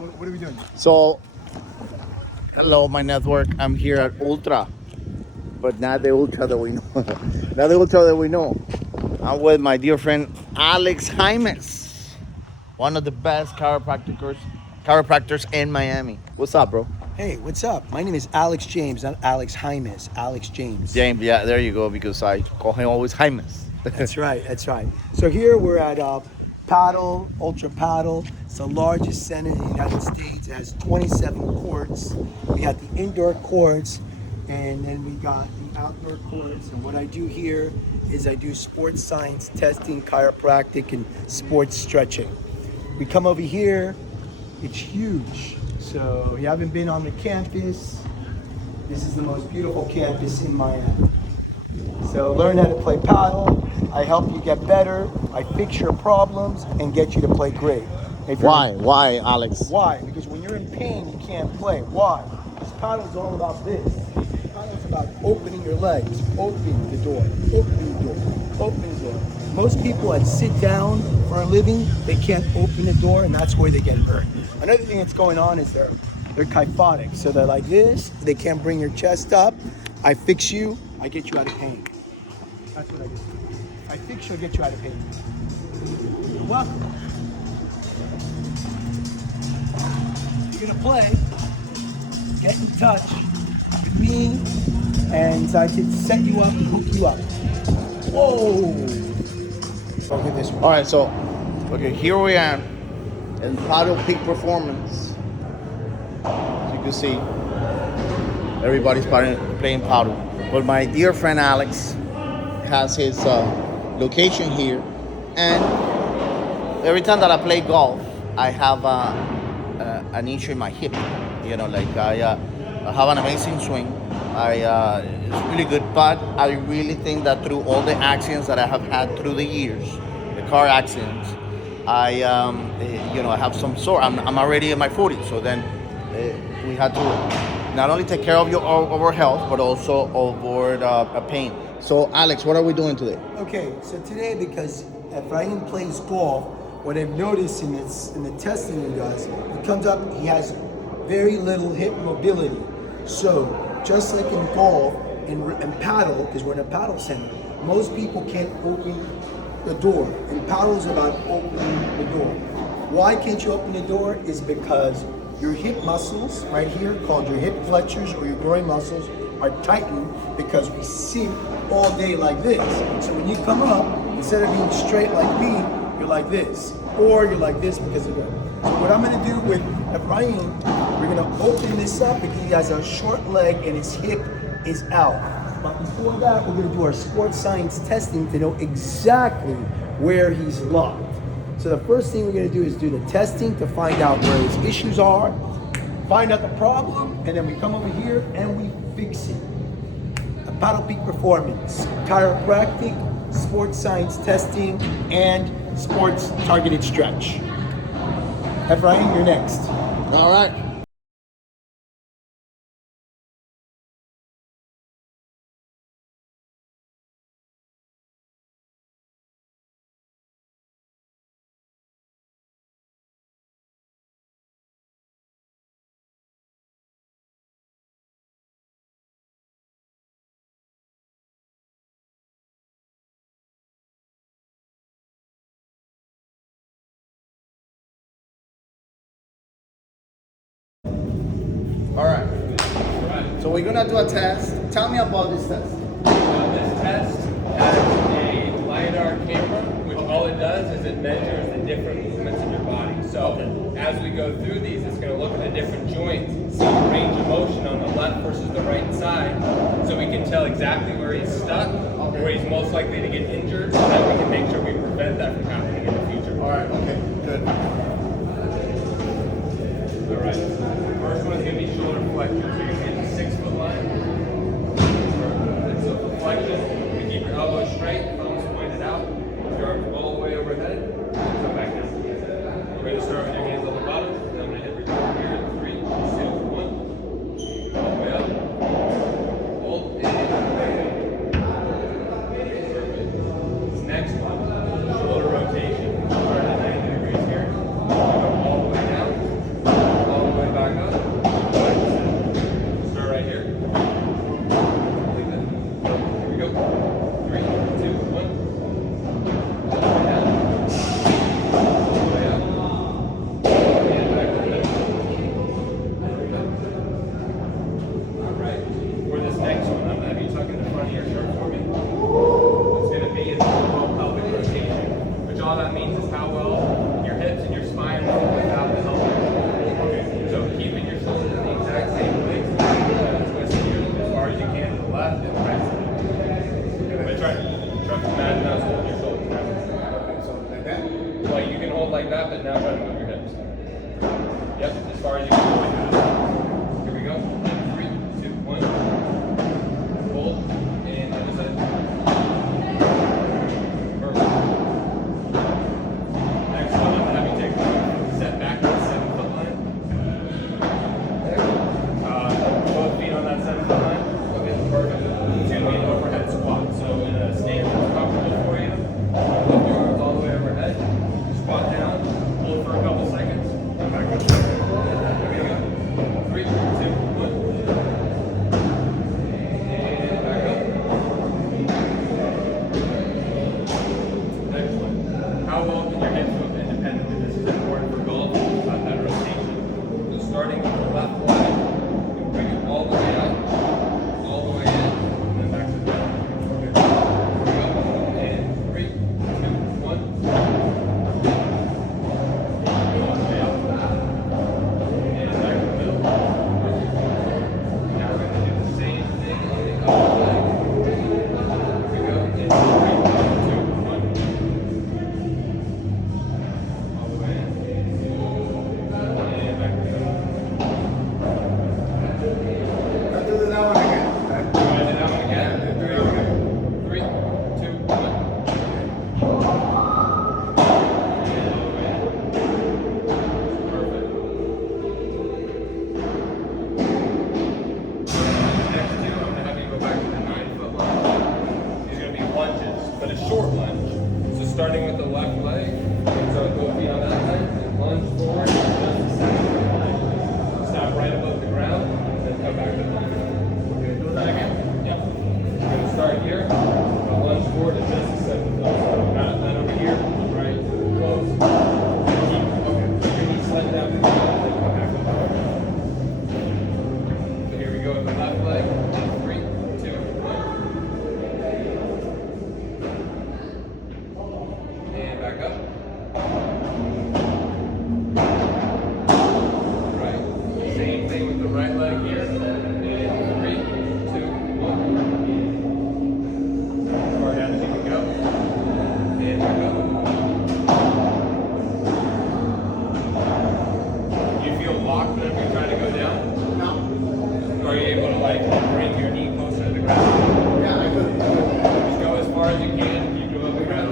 What are we doing? So, hello, my network. I'm here at Ultra, but not the Ultra that we know. Not the Ultra that we know. I'm with my dear friend Alex Jaimes, one of the best chiropractors in Miami. What's up, bro? Hey, what's up? My name is Alex James, not Alex Jaimes. Alex James. James, yeah, there you go, because I call him always Jaimes. That's right. That's right. So here we're at Paddle, Ultra Paddle. It's the largest center in the United States. It has 27 courts. We got the indoor courts, and then we got the outdoor courts. And what I do here is I do sports science testing, chiropractic, and sports stretching. We come over here. It's huge. So you haven't been on the campus. This is the most beautiful campus in Miami. So learn how to play paddle. I help you get better. I fix your problems and get you to play great. Why? Why, Alex? Why? Because when you're in pain, you can't play. Why? Because paddle is all about this. Paddle is about opening your legs, opening the door, opening the door, opening the door. Most people that sit down for a living, they can't open the door, and that's where they get hurt. Another thing that's going on is they're kyphotic. So they're like this. They can't bring your chest up. I fix you. I get you out of pain. That's what I do. I fix you, I get you out of pain. You're welcome. You're gonna play. Get in touch with me, and I can set you up and hook you up. Whoa! Look at this one. All right, so okay, here we are in Paddle Peak Performance. As you can see, everybody's playing paddle. But my dear friend Alex has his location here, and every time that I play golf, I have an issue in my hip. You know, like I have an amazing swing. It's really good, but I really think that through all the accidents that I have had through the years, the car accidents, I have some sore. I'm already in my 40s, so then we had to not only take care of our health, but also avoid a pain. So, Alex, what are we doing today? Okay, so today, because Ephraim plays golf, what I've noticed in the testing he does, he comes up, he has very little hip mobility. So, just like in golf and paddle, because we're in a paddle center, most people can't open the door. And paddle is about opening the door. Why can't you open the door? Is because your hip muscles right here, called your hip flexors or your groin muscles, are tightened because we sit all day like this. So when you come up, instead of being straight like me, you're like this. Or you're like this because of that. So what I'm gonna do with Ephraim, we're gonna open this up because he has a short leg and his hip is out. But before that, we're gonna do our sports science testing to know exactly where he's locked. So the first thing we're gonna do is do the testing to find out where his issues are, find out the problem, and then we come over here and we fix it. A Paddle Peak Performance, chiropractic, sports science testing, and sports targeted stretch. Ephraim, you're next. All right. All right. So we're gonna do a test. Tell me about this test. This test has a LiDAR camera, which all it does is it measures the different movements in your body. So as we go through these, it's going to look at the different joints, see the range of motion on the left versus the right side, so we can tell exactly where he's stuck, where he's most likely to get injured, so that we can make sure we prevent that from happening in the future. All right. Okay. Good. All right. First one is going to be shoulder flexion. So you're going to get the 6 foot line. So for flexion, you keep your elbows straight, thumbs pointed out, your arms all the way overhead, and come back down. We're going to start with your hands on the bottom, and I'm going to hit return here in 3, 2, 1. All the way up. Hold, and perfect. This next one, shoulder rotation. Start at 90 degrees here. Go all the way down. as far as you can go with that. Here we go. 3, 2, 1. Hold. And other side. Perfect. Next one, I'm going to have you take a step back to the 7-foot line. Both feet on that 7-foot line. Okay, perfect. It's going to be an overhead squat. So in a stance that's comfortable for you, lift your arms all the way overhead. Squat down. Hold for a couple seconds. And back up. Here we go. 3, 2, 1. And back up. Next one. How well can your hips move independently? This is important for golf. That rotation. So starting with the left leg, you bring it all the way up, all the way in, and then back to the down. Okay. Here we go. And 3, 2, 1. All the way up. And back to the middle. Now we're going to do the same thing on the other leg. Here we go. And 3, 2, 1. All the way in. And back to the middle. Let's do that one again. Go ahead and that one again. 3, 2, 1. And all the way in. Perfect. Next two, I'm going to have you go back to the 9-foot line. These are going to be lunges, but a short lunge. So starting with the left leg, so both feet on that leg, and lunge forward, just the 7-foot line. Stop right above the ground, and then come back to the line. Okay, do that again? Yep. We're going to start here, lunge forward, and just the 7-foot line. So not over here, right, close. Okay, keep your knees slightly down to the ground, and then come back up. So here we go with the left leg. 3, 2, 1. And back up. Right. Same thing with the right leg here. And 3, 2, 1. As far down as you can go. And back up. Do you feel locked whenever you're trying to go down? No. Are you able to like bring your knee closer to the ground? Yeah, I could. Just go as far as you can. Keep it above the ground.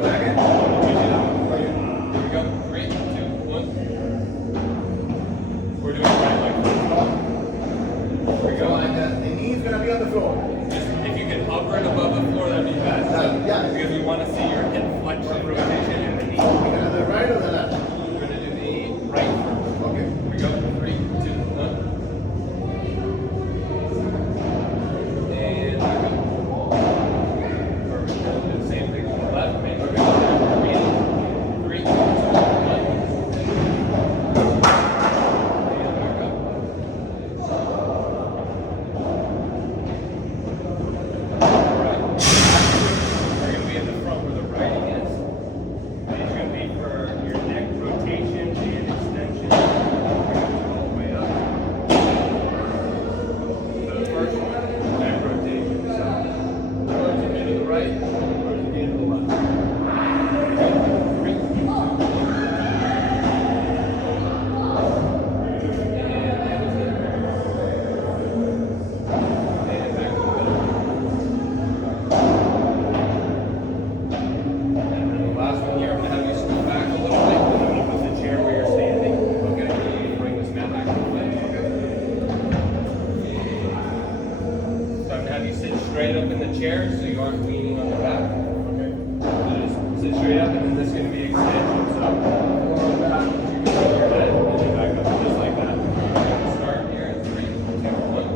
Here we go. 3, 2, 1. We're doing right leg first. Here we go. The knee's gonna be on the floor. Just if you can hover it above the floor, that'd be best. Yeah. Because we want to see your hip flexion rotation in the knee. The right or the left? We're going to do the right first. Okay. Here we go. 3, 2, 1. And back up. Perfect. Now we'll do the same thing with the left. Make sure you're breathing. 3, 2, 1. And back up. Alright. We're going to be in the front where the writing is. And it's going to be for your neck rotation and extension. All the way up. So the first one, neck rotation. So towards the end of the right, towards the end of the left. 3, 2, 1. And that was it. And back to the middle. And then the last one here, I'm going to have you scoot back a little bit. I'm going to put the chair where you're standing. Okay? Bring this mat back a little bit. So I'm going to have you sit straight up in the chair so you aren't leaning on the back. Okay? So just sit straight up, and then this is going to be extension. So forward back, you can turn your head, and then back up just like that. Start here in 3, 2, 1.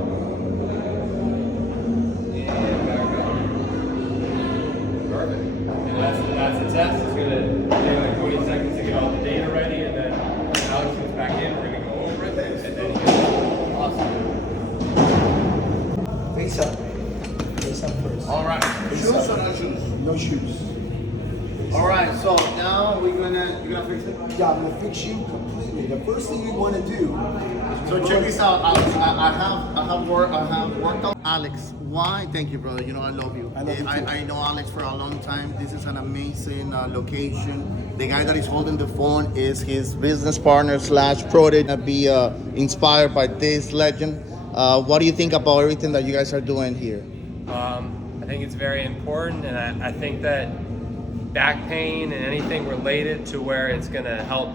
And back up. Perfect. And that's the test. It's gonna take like 20 seconds to get all the data ready, and then Alex comes back in. We're gonna go over it, and then awesome. Face up. Face up first. All right. Face Shoes up. or no shoes? No shoes. All right. So now you're gonna fix it? Yeah, I'm gonna fix you completely. The first thing you want to do. So check this out, Alex. I have worked on Alex. Why? Thank you, brother. You know I love you. I love you too. I know Alex for a long time. This is an amazing location. The guy that is holding the phone is his business partner / protege. Be inspired by this legend. What do you think about everything that you guys are doing here? I think it's very important, and I think that back pain and anything related to where it's going to help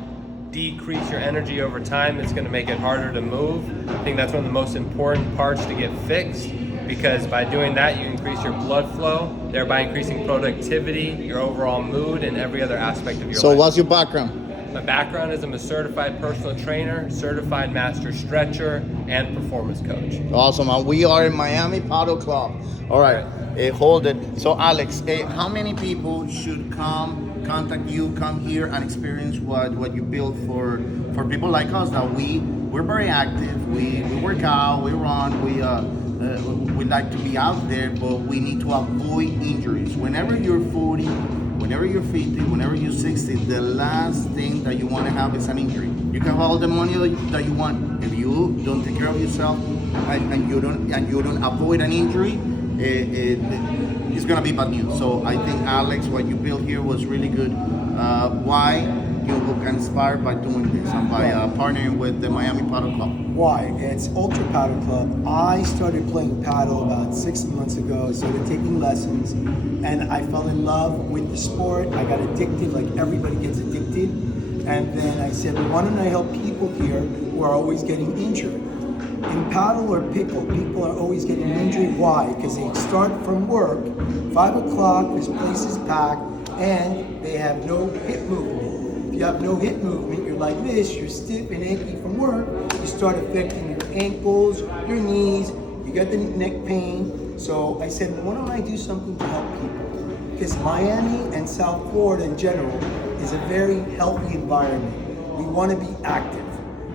decrease your energy over time, it's going to make it harder to move. I think that's one of the most important parts to get fixed, because by doing that you increase your blood flow, thereby increasing productivity, your overall mood, and every other aspect of your life. So what's your background? My background is I'm a certified personal trainer, certified master stretcher, and performance coach. Awesome. And we are in Miami Paddle Club. All right. Hold it. So Alex, how many people should contact you, come here and experience what you build for people like us? That we're very active. We work out, we run, we like to be out there, but we need to avoid injuries. Whenever you're 40, whenever you're 50, whenever you're 60, the last thing that you want to have is an injury. You can have all the money that you want. If you don't take care of yourself and you don't avoid an injury, it's gonna be bad news. So I think Alex, what you built here was really good. Why you got inspired by doing this and by partnering with the Miami Paddle Club? Why? It's Ultra Paddle Club. I started playing paddle about 6 months ago, started taking lessons, and I fell in love with the sport. I got addicted, like everybody gets addicted. And then I said, well, why don't I help people here who are always getting injured? In paddle or pickle, people are always getting injured. Why? Because they start from work, 5 o'clock, this place is packed, and they have no hip movement. If you have no hip movement, you're like this, you're stiff and achy from work, you start affecting your ankles, your knees, you get the neck pain. So I said, why don't I do something to help people? Because Miami and South Florida in general is a very healthy environment. We want to be active.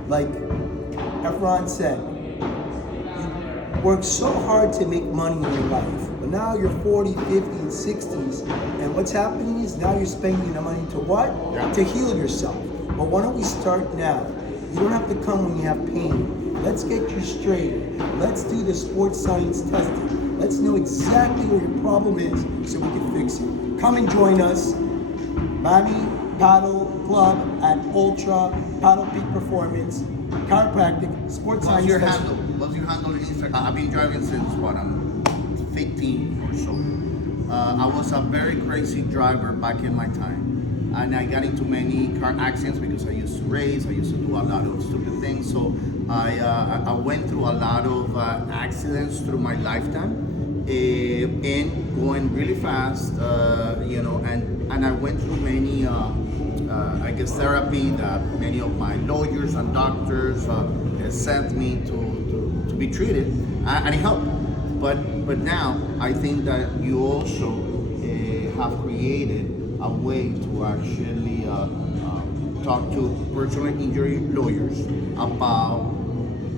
Like Ephraim said, you work so hard to make money in your life, but now you're 40, 50, and 60s, and what's happening is now you're spending the money to what? Yeah. To heal yourself. Well, why don't we start now? You don't have to come when you have pain. Let's get you straight. Let's do the sports science testing. Let's know exactly where your problem is so we can fix it. Come and join us. Miami Paddle Club at Ultra Paddle Peak Performance, chiropractic, sports science. What's your handle? I've been driving since I'm 15 or so. I was a very crazy driver back in my time, and I got into many car accidents because I used to race. I used to do a lot of stupid things. So I went through a lot of accidents through my lifetime. And going really fast, and I went through many, therapy that many of my lawyers and doctors sent me to be treated, and it helped. But now I think that you also have created a way to actually talk to personal injury lawyers about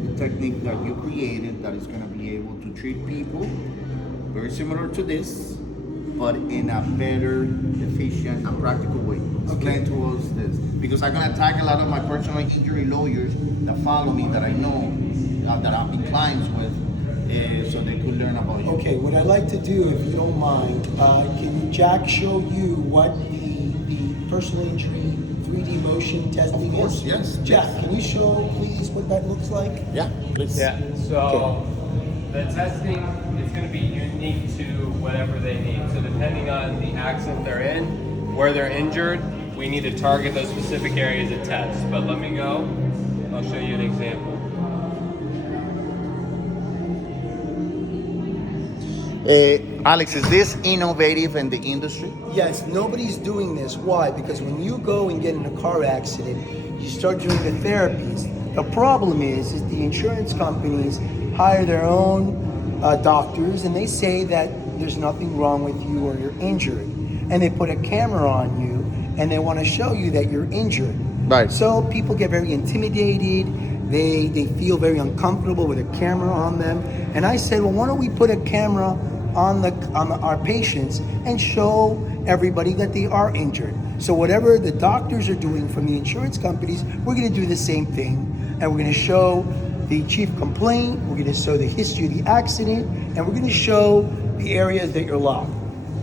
the technique that you created that is going to be able to treat people very similar to this, but in a better, efficient, and practical way. Explain to us this, because I'm gonna tag a lot of my personal injury lawyers that follow me, that I know, that I'm in clients with, so they could learn about you. Okay, what I'd like to do, if you don't mind, can Jack show you what the personal injury 3D motion testing Of course, is? yes. Jack, can you show please what that looks like? Yeah, please. Yeah, so the testing is going to be unique to whatever they need. So depending on the accident they're in, where they're injured, we need to target those specific areas of test. But let me go, I'll show you an example. Alex, is this innovative in the industry? Yes, nobody's doing this. Why? Because when you go and get in a car accident, you start doing the therapies. The problem is the insurance companies hire their own doctors, and they say that there's nothing wrong with you or you're injured. And they put a camera on you, and they want to show you that you're injured. Right. So people get very intimidated. They feel very uncomfortable with a camera on them. And I said, well, why don't we put a camera on our patients and show everybody that they are injured. So whatever the doctors are doing from the insurance companies, we're going to do the same thing, and we're going to show the chief complaint, we're going to show the history of the accident, and we're going to show the areas that you're locked.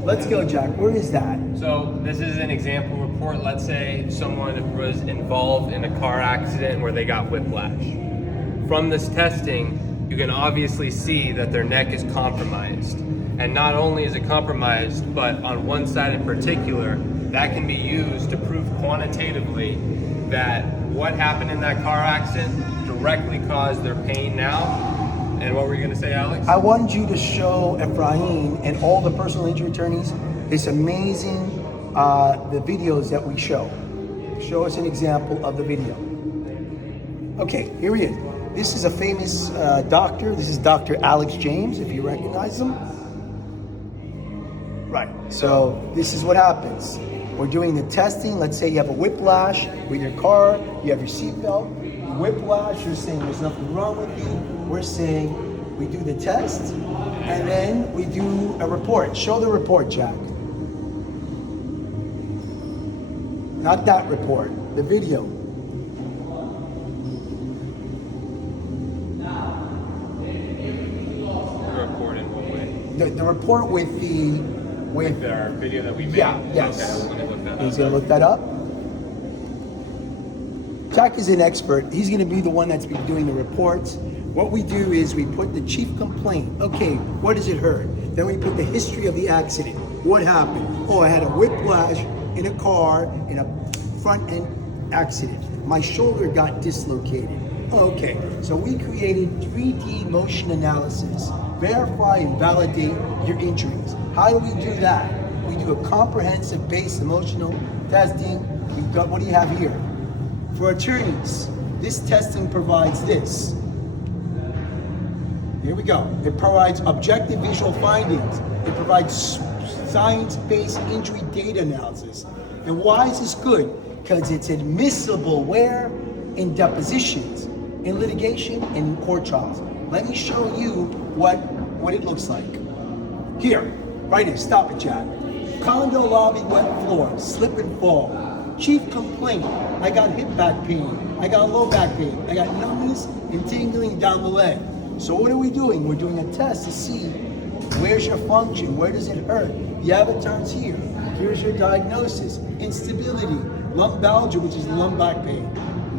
Let's go, Jack. Where is that? So this is an example report. Let's say someone was involved in a car accident where they got whiplash. From this testing, you can obviously see that their neck is compromised. And not only is it compromised, but on one side in particular, that can be used to prove quantitatively that what happened in that car accident directly caused their pain now. And what were you going to say, Alex? I wanted you to show Ephraim and all the personal injury attorneys this amazing, the videos that we show. Show us an example of the video. Okay, here he is. This is a famous doctor. This is Dr. Alex James, if you recognize him. Right, so this is what happens. We're doing the testing. Let's say you have a whiplash with your car, you have your seatbelt, whiplash, you're saying there's nothing wrong with you. We're saying we do the test, and then we do a report. Show the report, Jack. Not that report, the video. The report in what way? The report with the... With our video that we made? Yeah, yes. Okay, we're going to look that up. He's going to look that up. Jack is an expert. He's going to be the one that's been doing the reports. What we do is we put the chief complaint. Okay, what does it hurt? Then we put the history of the accident. What happened? Oh, I had a whiplash in a car in a front end accident. My shoulder got dislocated. Okay, so we created 3D motion analysis. Verify and validate your injuries. How do we do that? We do a comprehensive base emotional testing. We've got, what do you have here? For attorneys, this testing provides this. Here we go. It provides objective visual findings. It provides science-based injury data analysis. And why is this good? Because it's admissible where? In depositions, in litigation, and in court trials. Let me show you what it looks like. Here, right here, stop it, Jack. Condo lobby, wet floor, slip and fall. Chief complaint, I got hip back pain, I got low back pain, I got numbness and tingling down the leg. So what are we doing? We're doing a test to see where's your function, where does it hurt? The avatar's here. Here's your diagnosis. Instability, lumbalgia, which is lung back pain.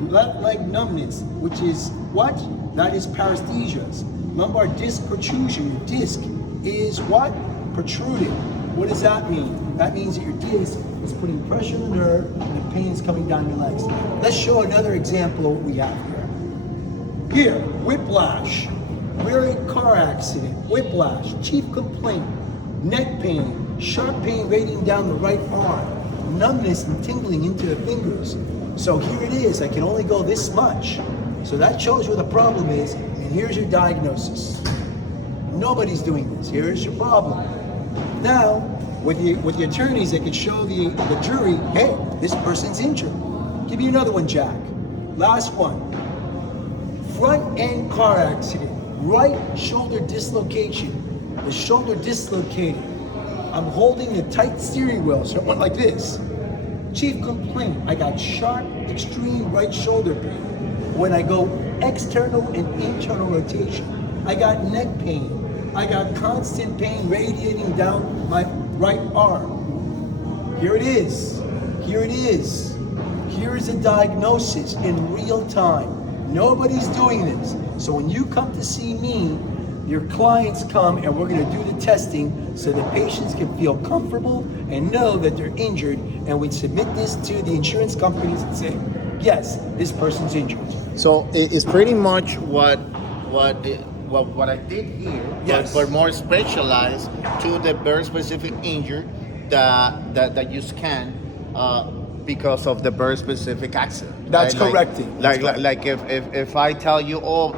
Left leg numbness, which is what? That is paresthesias. Lumbar disc protrusion, your disc is what? Protruding. What does that mean? That means that your disc is putting pressure on the nerve and the pain is coming down your legs. Let's show another example of what we have here. Here, whiplash. We're in a car accident, whiplash, chief complaint, neck pain, sharp pain radiating down the right arm, numbness and tingling into the fingers. So here it is, I can only go this much. So that shows where the problem is, and here's your diagnosis. Nobody's doing this, here's your problem. Now, with the attorneys, they could show the jury, hey, this person's injured. Give me another one, Jack. Last one. Front end car accident, right shoulder dislocation. The shoulder dislocated. I'm holding the tight steering wheel, so it went like this. Chief complaint, I got sharp, extreme right shoulder pain. When I go external and internal rotation, I got neck pain. I got constant pain radiating down my right arm. Here it is. Here it is. Here is a diagnosis in real time. Nobody's doing this. So when you come to see me, your clients come and we're going to do the testing so the patients can feel comfortable and know that they're injured, and we submit this to the insurance companies and say, yes, this person's injured. So it's pretty much what I did here, Yes. but more specialized to the very specific injury that you scan because of the very specific accident. That's right? correcting. Like if I tell you, oh,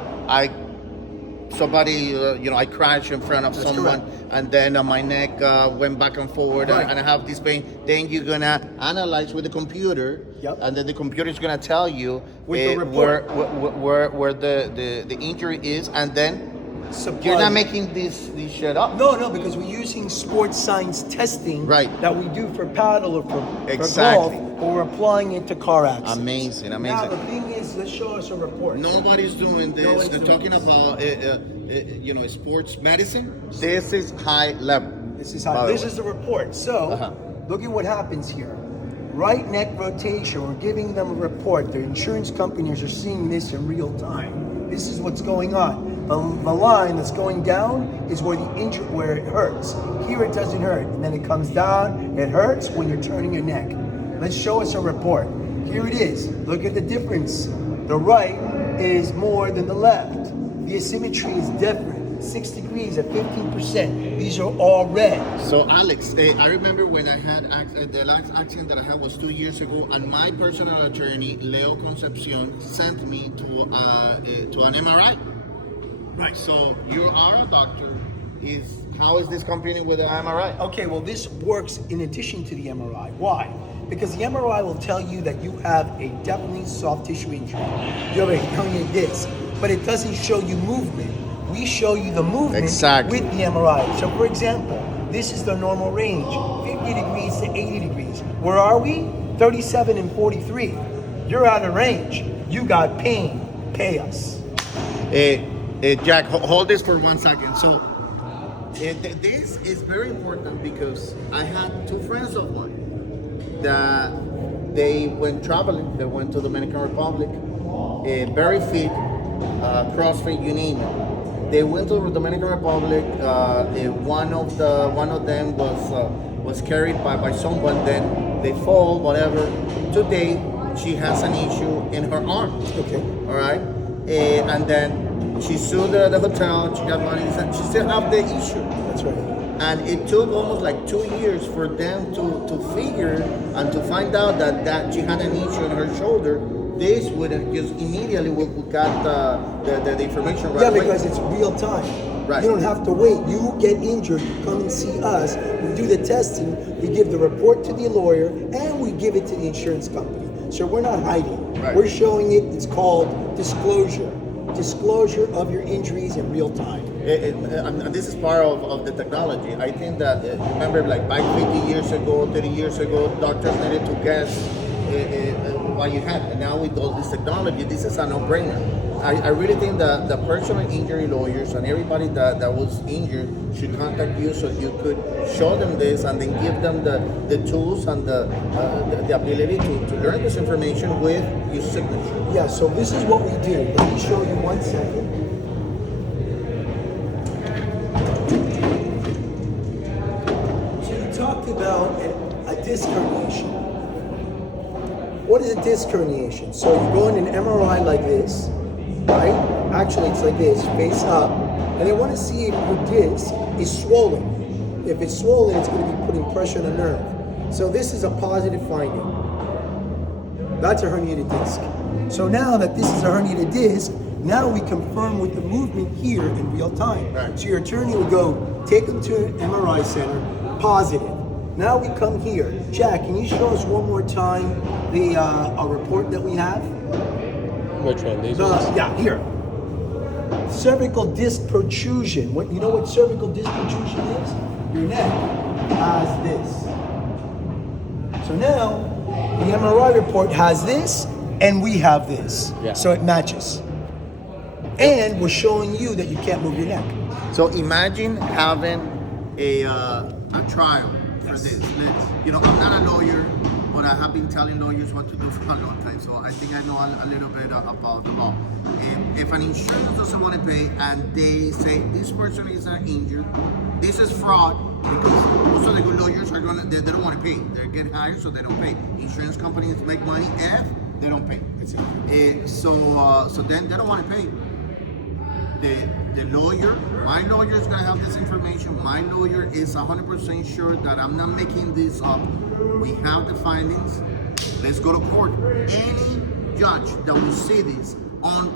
somebody I crashed in front of That's someone, correct. and then my neck went back and forward, Right. and I have this pain. Then you're gonna analyze with the computer, Yep. and then the computer is gonna tell you With the report. where the injury is, and then supply. You're not making this shit up. No, because we're using sports science testing Right. that we do for paddle or for Exactly. golf, but we're applying it to car accidents. Amazing. Now the thing is, let's show us a report. Nobody's doing this. No one's They're doing talking this. about sports medicine. This is high level. This is by how. the This way. is the report. So, Uh-huh. look at what happens here. Right neck rotation. We're giving them a report. The insurance companies are seeing this in real time. This is what's going on. The line that's going down is where where it hurts. Here it doesn't hurt, and then it comes down. It hurts when you're turning your neck. Let's show us a report. Here it is. Look at the difference. The right is more than the left. The asymmetry is different. 6 degrees at 15%. These are all red. So Alex, I remember when I had the last accident that I had was 2 years ago, and my personal attorney Leo Concepcion sent me to an MRI. Right. So you are a doctor. How is this competing with the MRI? Okay, well, this works in addition to the MRI. Why? Because the MRI will tell you that you have a definitely soft tissue injury. You have a herniated disc, but it doesn't show you movement. We show you the movement Exactly. with the MRI. So, for example, this is the normal range, 50 degrees to 80 degrees. Where are we? 37 and 43. You're out of range. You got pain. Pay us. Jack, hold this for 1 second. So this is very important because I had two friends of mine that they went traveling. They went to the Dominican Republic, very fit, CrossFit, you name it. They went to the Dominican Republic. One of them was carried by someone. Then they fall, whatever. Today she has an issue in her arm. Okay. All right, and then she sued the hotel. She got money. She still have the issue. That's right. And it took almost like 2 years for them to figure and to find out that she had an issue in her shoulder. This would have just immediately we got the information right Yeah, away. because it's real time. Right. You don't have to wait. You get injured, you come and see us. We do the testing. We give the report to the lawyer, and we give it to the insurance company. So we're not hiding. Right. We're showing it. It's called disclosure. Disclosure of your injuries in real time. And this is part of the technology. I think that, remember, like back 50 years ago, 30 years ago, doctors needed to guess what you had. And now with all this technology, this is a no-brainer. I really think that the personal injury lawyers and everybody that was injured should contact you so you could show them this and then give them the tools and the ability to learn this information with your signature. Yeah, so this is what we do. Let me show you 1 second. So you talked about a disc herniation. What is a disc herniation? So you go in an MRI like this, right? Actually, it's like this, face up, and they want to see if your disc is swollen. If it's swollen, it's going to be putting pressure on the nerve. So this is a positive finding. That's a herniated disc. So now that this is a herniated disc, now we confirm with the movement here in real time. Right. So your attorney will go, take them to an MRI center, positive. Now we come here. Jack, can you show us one more time the a report that we have? Which one? These ones? Yeah, here. Cervical disc protrusion. You know what cervical disc protrusion is? Your neck has this. So now the MRI report has this, and we have this. Yeah. So it matches. And we're showing you that you can't move your neck. So imagine having a trial for this. I'm not a lawyer, but I have been telling lawyers what to do for a long time. So I think I know a little bit about the law. If an insurance doesn't want to pay and they say this person is injured, this is fraud, because most of the good lawyers they don't want to pay. They get hired so they don't pay. Insurance companies make money if they don't pay. So then they don't want to pay. The lawyer, my lawyer is going to have this information. My lawyer is 100% sure that I'm not making this up. We have the findings. Let's go to court. Any judge that will see this on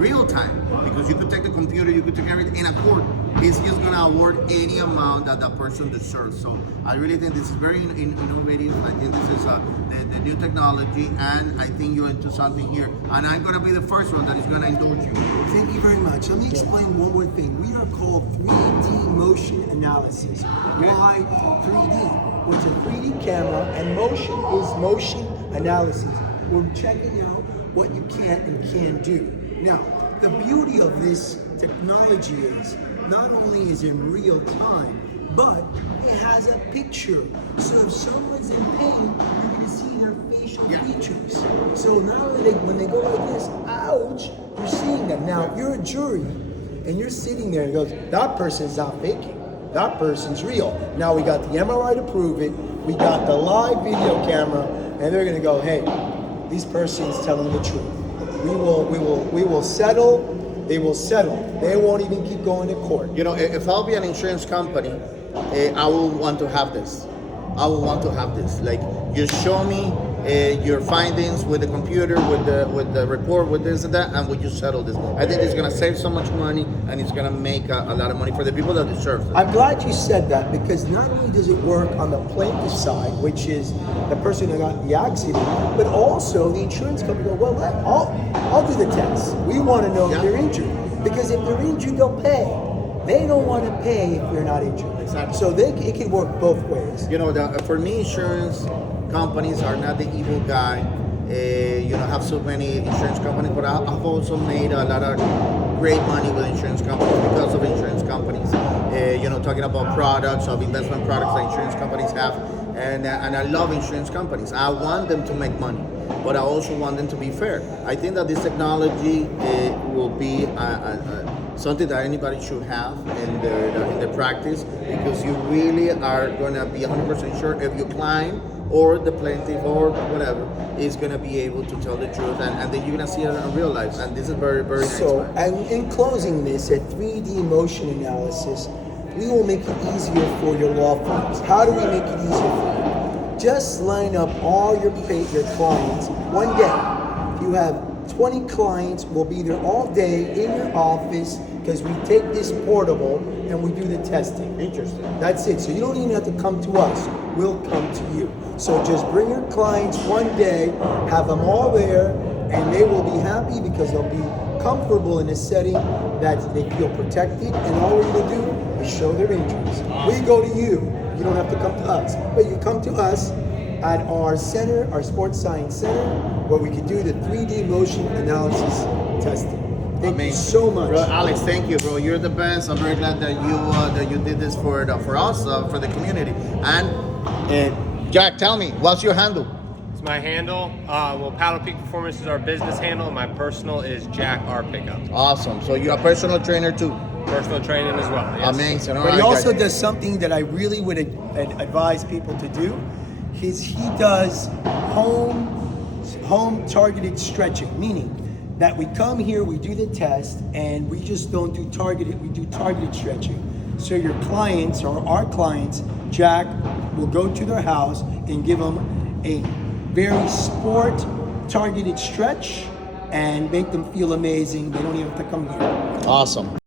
real time, because you could take the computer, you could take everything in a court. It's just gonna award any amount that that person deserves. So I really think this is very innovative. I think this is the new technology, and I think you're into something here. And I'm gonna be the first one that is gonna indulge you. Thank you very much. Let me explain one more thing. We are called 3D motion analysis. Why 3D? Well, it's a 3D camera, and motion is motion analysis. We're checking out what you can and can't do. Now, the beauty of this technology is not only is it in real time, but it has a picture. So if someone's in pain, you're going to see their facial features. So now when they go like this, ouch, you're seeing them. Now, if you're a jury and you're sitting there and goes, that person's not faking. That person's real. Now we got the MRI to prove it. We got the live video camera, and they're going to go, hey, this person's telling the truth. We will settle. They will settle. They won't even keep going to court. You know, if I'll be an insurance company, I will want to have this. I will want to have this. Like, just show me your findings with the computer, with the report, with this and that, and we just settle this. I think it's gonna save so much money, and it's gonna make a lot of money for the people that deserve it. I'm glad you said that, because not only does it work on the plaintiff side, which is the person who got the accident, but also the insurance company go, well, I'll do the test. We want to know if they're injured, because if they're injured, they'll pay. They don't want to pay if they're not injured. Exactly. So it can work both ways. You know, for me, insurance companies are not the evil guy. You know, have so many insurance companies, but I've also made a lot of great money with insurance companies because of insurance companies. You know, talking about products, of investment products that insurance companies have, and I love insurance companies. I want them to make money, but I also want them to be fair. I think that this technology will be something that anybody should have in their practice, because you really are going to be 100% sure if your client or the plaintiff or whatever is going to be able to tell the truth, and then you're going to see it in real life. And this is very, very nice. So, and in closing this, at 3D motion analysis, we will make it easier for your law firms. How do we make it easier for you? Just line up all your clients one day. If you have 20 clients, we'll be there all day in your office, because we take this portable and we do the testing. Interesting. That's it. So you don't even have to come to us. We'll come to you. So just bring your clients one day, have them all there, and they will be happy because they'll be comfortable in a setting that they feel protected, and all we're going to do is show their injuries. We go to you. You don't have to come to us. But you come to us at our center, our sports science center, where we can do the 3D motion analysis testing. Thank you so much. Bro, Alex, thank you, bro. You're the best. I'm very glad that you did this for us, for the community. And Jack, tell me, what's your handle? It's my handle. Well, Paddle Peak Performance is our business handle, and my personal is Jack R Pickup. Awesome. So you're a personal trainer too? Personal training as well. Yes. Amazing. All But he right, also guys. does something that I really would advise people to do. He does home targeted stretching, meaning that we come here, we do the test, and we just don't do targeted, we do targeted stretching. So your clients, or our clients, Jack will go to their house and give them a very sport targeted stretch and make them feel amazing. They don't even have to come here. Awesome.